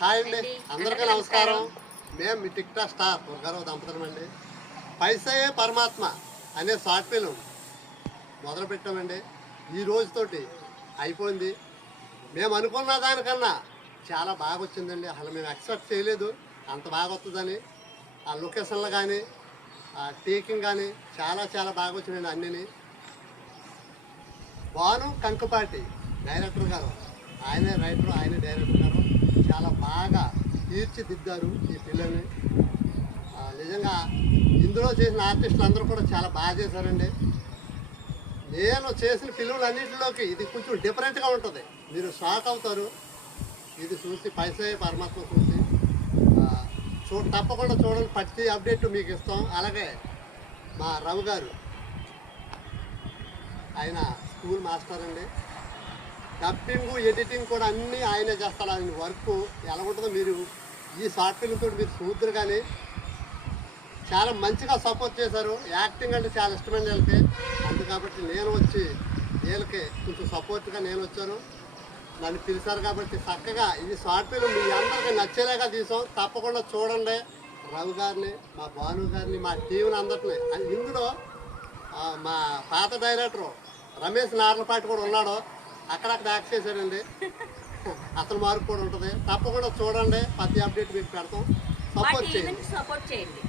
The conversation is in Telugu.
హాయ్ అండి, అందరికీ నమస్కారం. మేము మీ టిక్ టాక్ స్టార్ దుర్గారావు దంపతులం అండి. పైసయే పరమాత్మ అనే షార్ట్ ఫిల్మ్ మొదలు పెట్టామండి. ఈ రోజుతోటి అయిపోయింది. మేము అనుకున్న దానికన్నా చాలా బాగా వచ్చిందండి. అసలు మేము ఎక్స్పెక్ట్ చేయలేదు అంత బాగా వస్తుందని. ఆ లొకేషన్లు కానీ ఆ టేకింగ్ కానీ చాలా చాలా బాగా వచ్చినాయండి. అన్నీ భాను కంకుపాటి డైరెక్టర్ గారు, ఆయనే రైటర్, ఆయనే డైరెక్టర్ గారు చాలా బాగా తీర్చిదిద్దారు ఈ పిల్లల్ని. నిజంగా ఇందులో చేసిన ఆర్టిస్టులు అందరూ కూడా చాలా బాగా చేశారండి. నేను చేసిన ఫిల్ములన్నింటిలోకి ఇది కొంచెం డిఫరెంట్గా ఉంటుంది, మీరు షాక్ అవుతారు. ఇది చూసి పైసే పరమాత్మ చూసి తప్పకుండా చూడండి. ప్రతి అప్డేట్ మీకు ఇస్తాం. అలాగే మా రవి గారు, ఆయన స్కూల్ మాస్టర్ అండి. డబ్బింగ్, ఎడిటింగ్ కూడా అన్నీ ఆయనే చేస్తారు. ఆయన వర్క్ ఎలా ఉంటుందో మీరు ఈ షార్ట్ ఫిల్మ్తో మీరు చూద్దరు. కానీ చాలా మంచిగా సపోర్ట్ చేశారు. యాక్టింగ్ అంటే చాలా ఇష్టమైన వీళ్ళకి. కాబట్టి నేను వచ్చి వీళ్ళకి కొంచెం సపోర్ట్గా నేను వచ్చాను. నన్ను పిలిచారు కాబట్టి చక్కగా ఈ షార్ట్ ఫిల్మ్ మీ అందరికీ నచ్చేలాగా తీసాం. తప్పకుండా చూడండి. రవి గారిని, మా భాను గారిని, మా టీంని అందరినీ. ఇందులో మా పాత డైరెక్టరు రమేష్ నార్లపాటి కూడా ఉన్నాడు. అక్కడక్కడ యాక్ట్ చేశాడండి. అతని మార్పు కూడా ఉంటుంది. తప్పకుండా చూడండి. ప్రతి అప్డేట్ మీకు పెడతాం. సపోర్ట్ చేయండి.